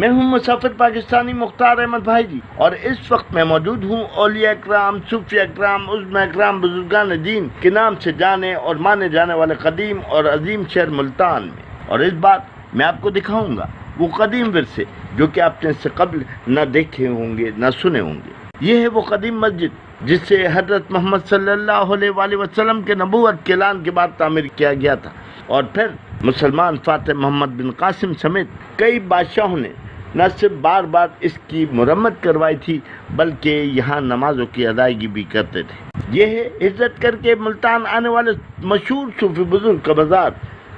میں ہوں مسافر پاکستانی مختار احمد بھائی جی، اور اس وقت میں موجود ہوں اولیاء اکرام، صوفیاء اکرام، عظماء اکرام، بزرگان دین کے نام سے جانے اور مانے جانے والے قدیم اور عظیم شہر ملتان میں، اور اس بار میں آپ کو دکھاؤں گا وہ قدیم ورثے جو کہ آپ نے اس سے قبل نہ دیکھے ہوں گے نہ سنے ہوں گے۔ یہ ہے وہ قدیم مسجد جس سے حضرت محمد صلی اللہ علیہ وآلہ وسلم کے نبوت کے اعلان کے بعد تعمیر کیا گیا تھا، اور پھر مسلمان فاتح محمد بن قاسم سمیت کئی بادشاہوں نے نہ صرف بار بار اس کی مرمت کروائی تھی بلکہ یہاں نمازوں کی ادائیگی بھی کرتے تھے۔ یہ ہے ہجرت کر کے ملتان آنے والے مشہور صوفی بزرگ کا مزار،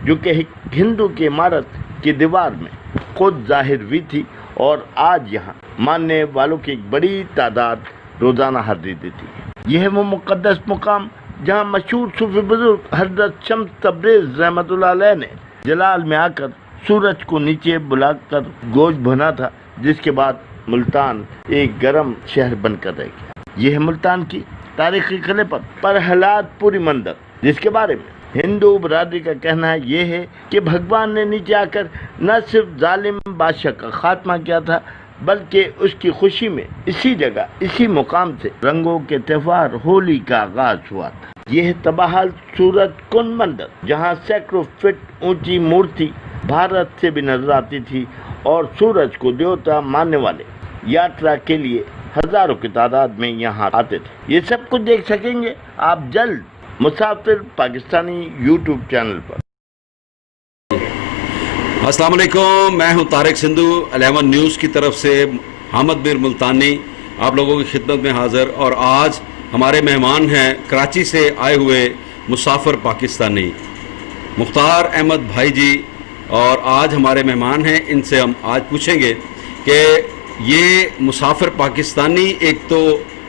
جو کہ ہندو کی عمارت کی دیوار میں خود ظاہر ہوئی تھی، اور آج یہاں ماننے والوں کی ایک بڑی تعداد روزانہ حاضری دیتی ہے۔ یہ ہے وہ مقدس مقام جہاں مشہور صوفی بزرگ حضرت شمس تبریز رحمۃ اللہ علیہ نے جلال میں آ کر سورج کو نیچے بلا کر گوشت بھنا تھا، جس کے بعد ملتان ایک گرم شہر بن کر رہ گیا۔ یہ ہے ملتان کی تاریخی قلعے پر پرہلاد پوری مندر، جس کے بارے میں ہندو برادری کا کہنا ہے یہ ہے کہ بھگوان نے نیچے آ کر نہ صرف ظالم بادشاہ کا خاتمہ کیا تھا بلکہ اس کی خوشی میں اسی جگہ اسی مقام سے رنگوں کے تہوار ہولی کا آغاز ہوا تھا۔ یہ ہے تباہال سورج کنڈ مندر، جہاں سینکڑوں فٹ اونچی مورتی بھارت سے بھی نظر آتی تھی، اور سورج کو دیوتا ماننے والے یاترا کے لیے ہزاروں کی تعداد میں یہاں آتے تھے۔ یہ سب کچھ دیکھ سکیں گے آپ جلد مسافر پاکستانی یوٹیوب چینل پر۔ السلام علیکم، میں ہوں طارق سندھو، 11 نیوز کی طرف سے حامد میر ملتانی آپ لوگوں کی خدمت میں حاضر، اور آج ہمارے مہمان ہیں کراچی سے آئے ہوئے مسافر پاکستانی مختار احمد بھائی جی، اور آج ہمارے مہمان ہیں، ان سے ہم آج پوچھیں گے کہ یہ مسافر پاکستانی ایک تو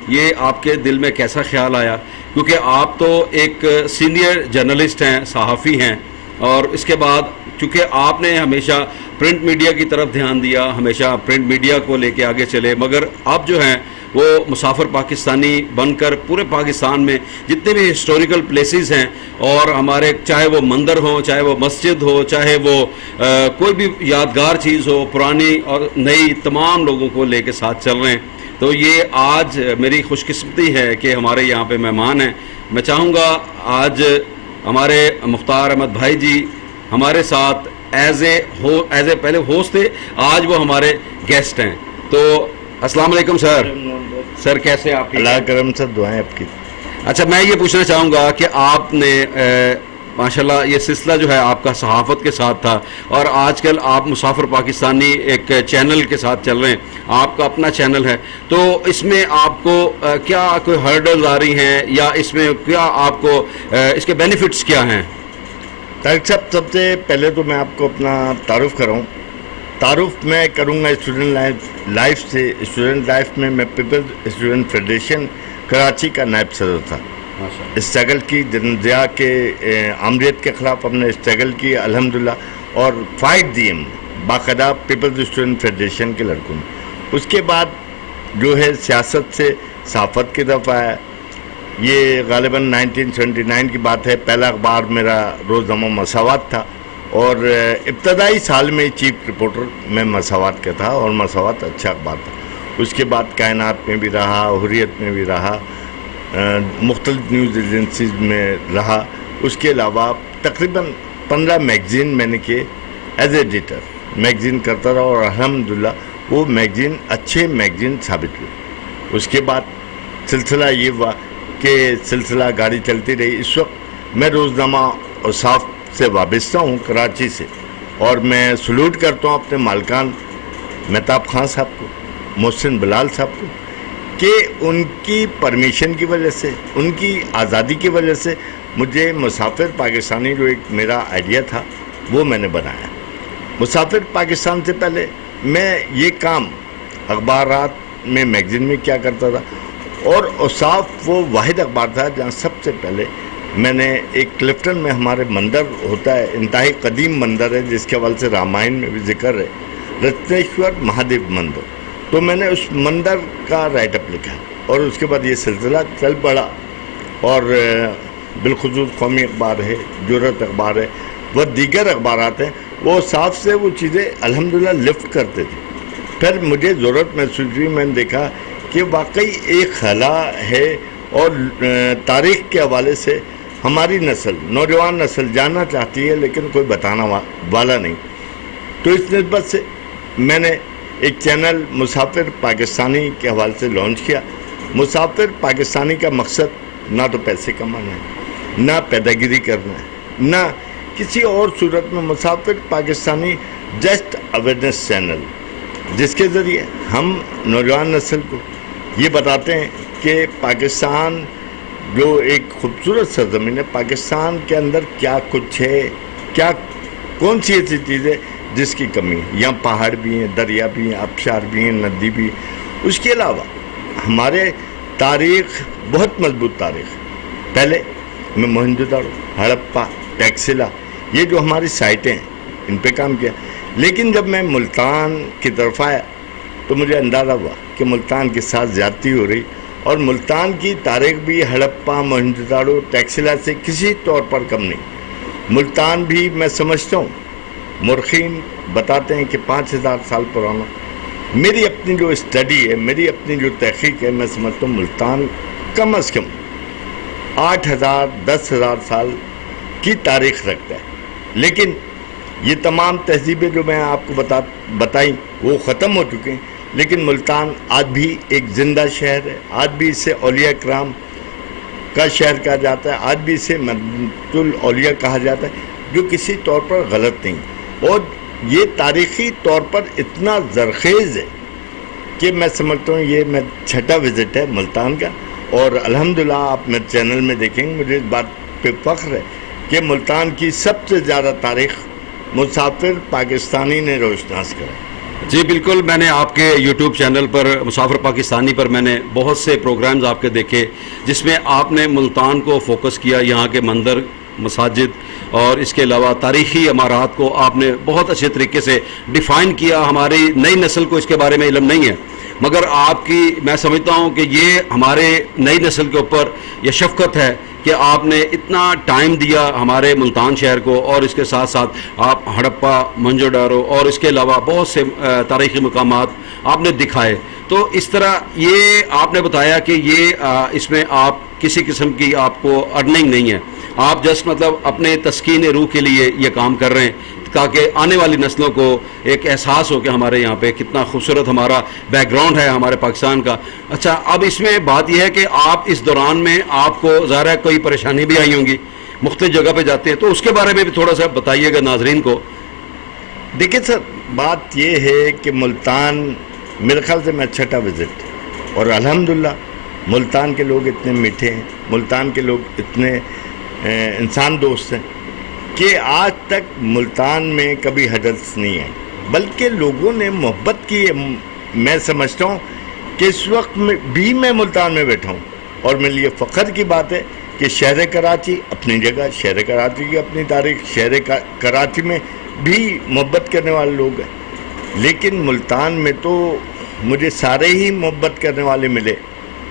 یہ آپ کے دل میں کیسا خیال آیا، کیونکہ آپ تو ایک سینئر جرنلسٹ ہیں، صحافی ہیں، اور اس کے بعد چونکہ آپ نے ہمیشہ پرنٹ میڈیا کی طرف دھیان دیا، ہمیشہ پرنٹ میڈیا کو لے کے آگے چلے، مگر اب جو ہیں وہ مسافر پاکستانی بن کر پورے پاکستان میں جتنے بھی ہسٹوریکل پلیسز ہیں، اور ہمارے چاہے وہ مندر ہوں، چاہے وہ مسجد ہو، چاہے وہ کوئی بھی یادگار چیز ہو، پرانی اور نئی، تمام لوگوں کو لے کے ساتھ چل رہے ہیں۔ تو یہ آج میری خوش قسمتی ہے کہ ہمارے یہاں پہ مہمان ہیں۔ میں چاہوں گا آج ہمارے مختار احمد بھائی جی ہمارے ساتھ ایز اے پہلے ہوسٹ تھے، آج وہ ہمارے گیسٹ ہیں۔ تو السلام علیکم سر، کیسے آپ؟ اللہ کرم سر، دعائیں آپ کی۔ اچھا، میں یہ پوچھنا چاہوں گا کہ آپ نے ماشاءاللہ یہ سلسلہ جو ہے آپ کا صحافت کے ساتھ تھا، اور آج کل آپ مسافر پاکستانی ایک چینل کے ساتھ چل رہے ہیں، آپ کا اپنا چینل ہے، تو اس میں آپ کو کیا کوئی ہرڈلز آ رہی ہیں، یا اس میں کیا آپ کو اس کے بینیفٹس کیا ہیں؟ طارق صاحب، سب سے پہلے تو میں آپ کو اپنا تعارف کراؤں۔ تعارف میں کروں گا اسٹوڈنٹ لائف سے۔ اسٹوڈنٹ لائف میں پیپلز اسٹوڈنٹ فیڈریشن کراچی کا نائب صدر تھا۔ اسٹرگل کی جنزیہ کے آمریت کے خلاف ہم نے اسٹرگل کی الحمدللہ، اور فائٹ دی ہم نے باقاعدہ پیپلز اسٹوڈنٹ فیڈریشن کے لڑکوں میں۔ اس کے بعد جو ہے سیاست سے صحافت کی طرف آیا۔ یہ غالباً 1979 کی بات ہے۔ پہلا اخبار میرا روزنامہ مساوات تھا، اور ابتدائی سال میں چیف رپورٹر میں مساوات کا تھا، اور مساوات اچھا اخبار تھا۔ اس کے بعد کائنات میں بھی رہا، حریت میں بھی رہا، مختلف نیوز ایجنسیز میں رہا۔ اس کے علاوہ تقریباً 15 میگزین میں نے کیے ایز ایڈیٹر، میگزین کرتا رہا، اور الحمدللہ وہ میگزین اچھے میگزین ثابت ہوئے۔ اس کے بعد سلسلہ یہ ہوا کہ سلسلہ گاڑی چلتی رہی۔ اس وقت میں روزنامہ اوصاف سے وابستہ ہوں کراچی سے، اور میں سلوٹ کرتا ہوں اپنے مالکان مہتاب خان صاحب کو، محسن بلال صاحب کو، کہ ان کی پرمیشن کی وجہ سے، ان کی آزادی کی وجہ سے مجھے مسافر پاکستانی جو ایک میرا آئیڈیا تھا وہ میں نے بنایا۔ مسافر پاکستان سے پہلے میں یہ کام اخبارات میں میگزین میں کیا کرتا تھا، اور اوصاف وہ واحد اخبار تھا جہاں سب سے پہلے میں نے ایک کلفٹن میں ہمارے مندر ہوتا ہے، انتہائی قدیم مندر ہے جس کے حوالے سے رامائن میں بھی ذکر ہے، رتنیشور مہادیو مندر، تو میں نے اس مندر کا رائٹ اپ لکھا، اور اس کے بعد یہ سلسلہ چل پڑا، اور بالخصوص قومی اخبار ہے، جرأت اخبار ہے، وہ دیگر اخبارات ہیں، وہ صاف سے وہ چیزیں الحمدللہ لفٹ کرتے تھے۔ پھر مجھے ضرورت محسوس ہوئی, میں نے دیکھا کہ واقعی ایک خلا ہے اور تاریخ کے حوالے سے ہماری نسل, نوجوان نسل جاننا چاہتی ہے لیکن کوئی بتانا والا نہیں. تو اس نسبت سے میں نے ایک چینل مسافر پاکستانی کے حوالے سے لانچ کیا. مسافر پاکستانی کا مقصد نہ تو پیسے کمانا ہے, نہ پیداگیری کرنا ہے, نہ کسی اور صورت میں. مسافر پاکستانی جسٹ اویئرنیس چینل, جس کے ذریعے ہم نوجوان نسل کو یہ بتاتے ہیں کہ پاکستان جو ایک خوبصورت سرزمین ہے, پاکستان کے اندر کیا کچھ ہے, کیا کون سی ایسی چیز ہے جس کی کمی ہے. یہاں پہاڑ بھی ہیں, دریا بھی ہیں, آبشار بھی ہیں, ندی بھی. اس کے علاوہ ہمارے تاریخ بہت مضبوط تاریخ. پہلے میں موہنجو داڑو, ہڑپا, ٹیکسلا, یہ جو ہماری سائٹیں ہیں ان پہ کام کیا. لیکن جب میں ملتان کی طرف آیا تو مجھے اندازہ ہوا کہ ملتان کے ساتھ زیادتی ہو رہی, اور ملتان کی تاریخ بھی ہڑپا, موہنجو داڑو, ٹیکسلا سے کسی طور پر کم نہیں. ملتان بھی میں سمجھتا ہوں, مورخین بتاتے ہیں کہ 5000 سال پرانا. میری اپنی جو اسٹڈی ہے, میری اپنی جو تحقیق ہے, میں سمجھتا ہوں ملتان کم از کم 8000 10,000 سال کی تاریخ رکھتا ہے. لیکن یہ تمام تہذیبیں جو میں آپ کو بتائیں وہ ختم ہو چکے ہیں, لیکن ملتان آج بھی ایک زندہ شہر ہے. آج بھی اسے اولیاء کرام کا شہر کہا جاتا ہے, آج بھی اسے مدینۃ الاولیاء کہا جاتا ہے, جو کسی طور پر غلط نہیں. اور یہ تاریخی طور پر اتنا زرخیز ہے کہ میں سمجھتا ہوں یہ میں 6واں وزٹ ہے ملتان کا. اور الحمدللہ آپ میرے چینل میں دیکھیں گے, مجھے اس بات پہ فخر ہے کہ ملتان کی سب سے زیادہ تاریخ مسافر پاکستانی نے روشناس کرا. جی بالکل, میں نے آپ کے یوٹیوب چینل پر مسافر پاکستانی پر میں نے بہت سے پروگرامز آپ کے دیکھے جس میں آپ نے ملتان کو فوکس کیا, یہاں کے مندر, مساجد اور اس کے علاوہ تاریخی عمارات کو آپ نے بہت اچھے طریقے سے ڈیفائن کیا. ہماری نئی نسل کو اس کے بارے میں علم نہیں ہے, مگر آپ کی میں سمجھتا ہوں کہ یہ ہمارے نئی نسل کے اوپر یہ شفقت ہے کہ آپ نے اتنا ٹائم دیا ہمارے ملتان شہر کو, اور اس کے ساتھ ساتھ آپ ہڑپا, موہنجو داڑو اور اس کے علاوہ بہت سے تاریخی مقامات آپ نے دکھائے. تو اس طرح یہ آپ نے بتایا کہ یہ اس میں آپ کسی قسم کی آپ کو ارننگ نہیں ہے, آپ جسٹ مطلب اپنے تسکین روح کے لیے یہ کام کر رہے ہیں تاکہ آنے والی نسلوں کو ایک احساس ہو کہ ہمارے یہاں پہ کتنا خوبصورت ہمارا بیک گراؤنڈ ہے ہمارے پاکستان کا. اچھا, اب اس میں بات یہ ہے کہ آپ اس دوران میں آپ کو ظاہر ہے کوئی پریشانی بھی آئی ہوں گی, مختلف جگہ پہ جاتے ہیں, تو اس کے بارے میں بھی تھوڑا سا بتائیے گا ناظرین کو. دیکھیں سر, بات یہ ہے کہ ملتان میرے خیال سے میں 6واں وزٹ, اور الحمدللہ ملتان کے لوگ اتنے میٹھے ہیں, ملتان کے لوگ اتنے انسان دوست ہیں کہ آج تک ملتان میں کبھی حدث نہیں ہے, بلکہ لوگوں نے محبت کی. میں سمجھتا ہوں کہ اس وقت میں بھی میں ملتان میں بیٹھا ہوں, اور میرے لیے فخر کی بات ہے کہ شہر کراچی اپنی جگہ, شہر کراچی کی اپنی تاریخ, شہر کراچی میں بھی محبت کرنے والے لوگ ہیں. لیکن ملتان میں تو مجھے سارے ہی محبت کرنے والے ملے,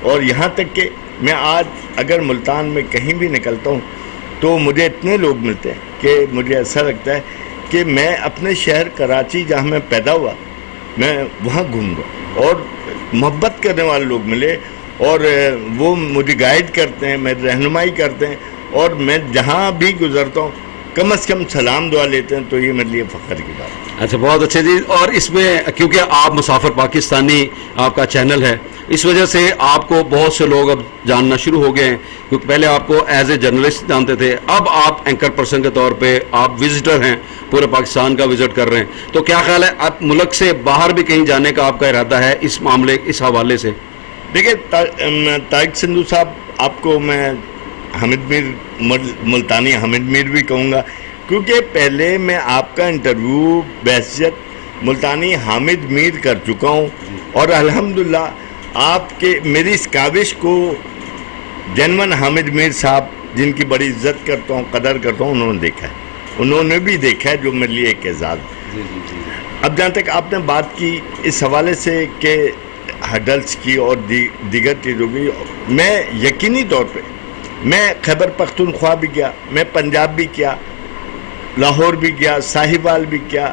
اور یہاں تک کہ میں آج اگر ملتان میں کہیں بھی نکلتا ہوں تو مجھے اتنے لوگ ملتے ہیں کہ مجھے ایسا لگتا ہے کہ میں اپنے شہر کراچی جہاں میں پیدا ہوا میں وہاں گھوم رہا, اور محبت کرنے والے لوگ ملے, اور وہ مجھے گائیڈ کرتے ہیں, میری رہنمائی کرتے ہیں, اور میں جہاں بھی گزرتا ہوں کم از کم سلام دعا لیتے ہیں. تو یہ میرے لیے فخر کی بات ہے. اچھا, بہت اچھے جی. اور اس میں کیونکہ آپ مسافر پاکستانی آپ کا چینل ہے, اس وجہ سے آپ کو بہت سے لوگ اب جاننا شروع ہو گئے ہیں, کیونکہ پہلے آپ کو ایز اے جرنلسٹ جانتے تھے, اب آپ اینکر پرسن کے طور پہ آپ وزٹر ہیں, پورے پاکستان کا وزٹ کر رہے ہیں. تو کیا خیال ہے, اب ملک سے باہر بھی کہیں جانے کا آپ کا ارادہ ہے اس معاملے, اس حوالے سے؟ دیکھیں طارق سندھو صاحب, آپ کو میں حامد میر ملتانی حامد میر بھی کہوں گا, کیونکہ پہلے میں آپ کا انٹرویو بحیثیت ملتانی حامد میر کر چکا ہوں, اور الحمدللہ آپ کے میری اس کاوش کو جنون حامد میر صاحب, جن کی بڑی عزت کرتا ہوں, قدر کرتا ہوں, انہوں نے دیکھا ہے, انہوں نے بھی دیکھا ہے, جو میرے لیے ایک اعزاز ہے. اب جہاں تک آپ نے بات کی اس حوالے سے کہ ہڈلس کی اور دیگر چیزوں کی, میں یقینی طور پہ میں خیبر پختونخوا بھی گیا, میں پنجاب بھی کیا, لاہور بھی گیا, ساہیوال بھی کیا,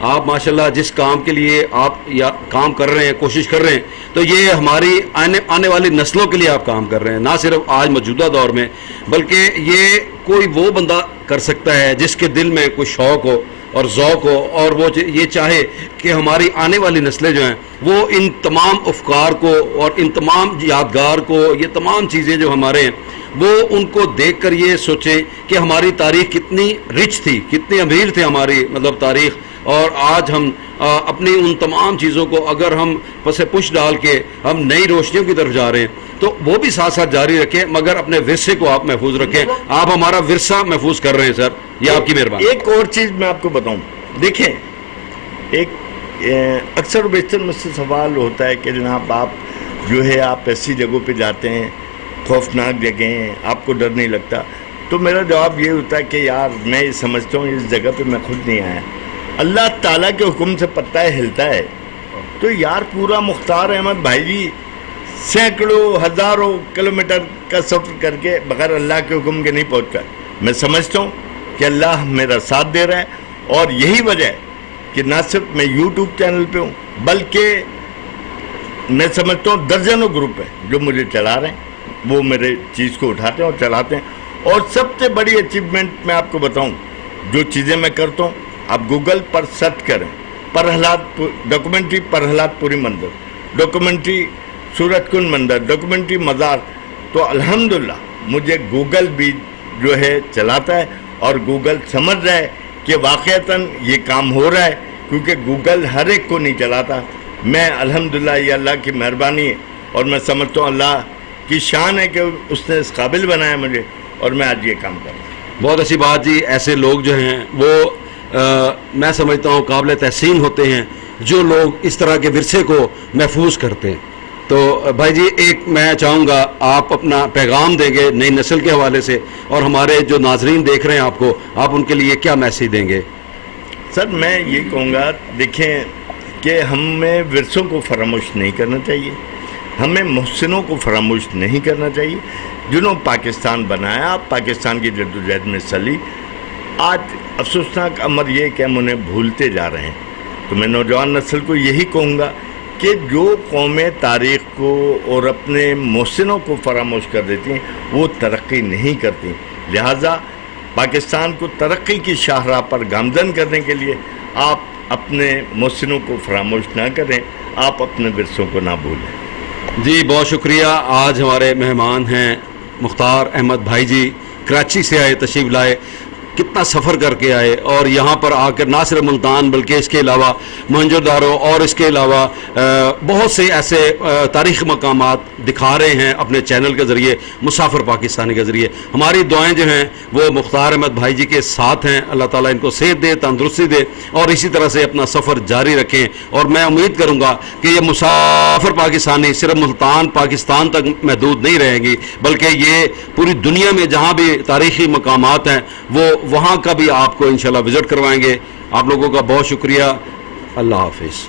آپ ماشاءاللہ جس کام کے لیے آپ یا کام کر رہے ہیں، کوشش کر رہے ہیں، تو یہ ہماری آنے والی نسلوں کے لیے آپ کام کر رہے ہیں، نہ صرف آج موجودہ دور میں، بلکہ یہ کوئی وہ بندہ کر سکتا ہے جس کے دل میں کوئی شوق ہو اور ذوق ہو، اور وہ یہ چاہے کہ ہماری آنے والی نسلیں جو ہیں وہ ان تمام افکار کو اور ان تمام یادگار کو، یہ تمام چیزیں جو ہمارے ہیں وہ ان کو دیکھ کر یہ سوچیں کہ ہماری تاریخ کتنی رچ تھی، کتنی امیر تھی ہماری تاریخ، اور آج ہم اپنی ان تمام چیزوں کو اگر ہم پس پش ڈال کے ہم نئی روشنیوں کی طرف جا رہے ہیں تو وہ بھی ساتھ ساتھ جاری رکھیں، مگر اپنے ورثے کو آپ محفوظ رکھیں۔ آپ ہمارا ورثہ محفوظ کر رہے ہیں سر، یہ آپ کی مہربانی۔ ایک اور چیز میں آپ کو بتاؤں، دیکھیں ایک اکثر و بیشتر مجھ سے سوال ہوتا ہے کہ جناب آپ جو ہے آپ ایسی جگہوں پہ جاتے ہیں، خوفناک جگہیں ہیں، آپ کو ڈر نہیں لگتا؟ تو میرا جواب یہ ہوتا ہے کہ یار میں یہ سمجھتا ہوں اس جگہ پہ میں خود نہیں آیا، اللہ تعالیٰ کے حکم سے پتہ ہے ہلتا ہے، تو یار پورا مختار احمد بھائی جی سینکڑوں ہزاروں کلومیٹر کا سفر کر کے بغیر اللہ کے حکم کے نہیں پہنچتا۔ میں سمجھتا ہوں کہ اللہ میرا ساتھ دے رہا ہے، اور یہی وجہ ہے کہ نہ صرف میں یوٹیوب چینل پہ ہوں بلکہ میں سمجھتا ہوں درجنوں گروپ ہیں جو مجھے چلا رہے ہیں، وہ میرے چیز کو اٹھاتے ہیں اور چلاتے ہیں۔ اور سب سے بڑی اچیومنٹ میں آپ کو بتاؤں، جو چیزیں میں کرتا ہوں، آپ گوگل پر سرچ کریں، ڈاکومنٹری پرہلاد پوری مندر، ڈاکومنٹری سورج کنڈ مندر، ڈاکومنٹری مزار، تو الحمدللہ مجھے گوگل بھی جو ہے چلاتا ہے، اور گوگل سمجھ رہا ہے کہ واقعتاً یہ کام ہو رہا ہے، کیونکہ گوگل ہر ایک کو نہیں چلاتا۔ میں الحمدللہ یہ اللہ کی مہربانی ہے، اور میں سمجھتا ہوں اللہ کی شان ہے کہ اس نے اس قابل بنایا مجھے، اور میں آج یہ کام کر رہا ہوں۔ بہت اچھی بات جی، ایسے لوگ جو ہیں وہ میں سمجھتا ہوں قابل تحسین ہوتے ہیں جو لوگ اس طرح کے ورثے کو محفوظ کرتے ہیں۔ تو بھائی جی ایک میں چاہوں گا آپ اپنا پیغام دیں گے نئی نسل کے حوالے سے، اور ہمارے جو ناظرین دیکھ رہے ہیں آپ کو، آپ ان کے لیے کیا میسیج دیں گے؟ سر میں یہ کہوں گا، دیکھیں کہ ہمیں ورثوں کو فراموش نہیں کرنا چاہیے، ہمیں محسنوں کو فراموش نہیں کرنا چاہیے جنہوں پاکستان بنایا، پاکستان کی جدوجہد میں سلی۔ آج افسوسناک امر یہ کہ ہم انہیں بھولتے جا رہے ہیں، تو میں نوجوان نسل کو یہی کہوں گا کہ جو قومیں تاریخ کو اور اپنے محسنوں کو فراموش کر دیتی ہیں وہ ترقی نہیں کرتی، لہٰذا پاکستان کو ترقی کی شاہراہ پر گامزن کرنے کے لیے آپ اپنے محسنوں کو فراموش نہ کریں، آپ اپنے ورثوں کو نہ بھولیں۔ جی بہت شکریہ۔ آج ہمارے مہمان ہیں مختار احمد بھائی جی، کراچی سے آئے، تشریف لائے، کتنا سفر کر کے آئے، اور یہاں پر آ کر نہ صرف ملتان بلکہ اس کے علاوہ موہنجو دارو اور اس کے علاوہ بہت سے ایسے تاریخی مقامات دکھا رہے ہیں اپنے چینل کے ذریعے، مسافر پاکستانی کے ذریعے۔ ہماری دعائیں جو ہیں وہ مختار احمد بھائی جی کے ساتھ ہیں، اللہ تعالیٰ ان کو صحت دے، تندرستی دے، اور اسی طرح سے اپنا سفر جاری رکھیں۔ اور میں امید کروں گا کہ یہ مسافر پاکستانی صرف ملتان پاکستان تک محدود نہیں رہیں گی، بلکہ یہ پوری دنیا میں جہاں بھی تاریخی مقامات ہیں وہ وہاں کا بھی آپ کو انشاءاللہ وزٹ کروائیں گے۔ آپ لوگوں کا بہت شکریہ، اللہ حافظ۔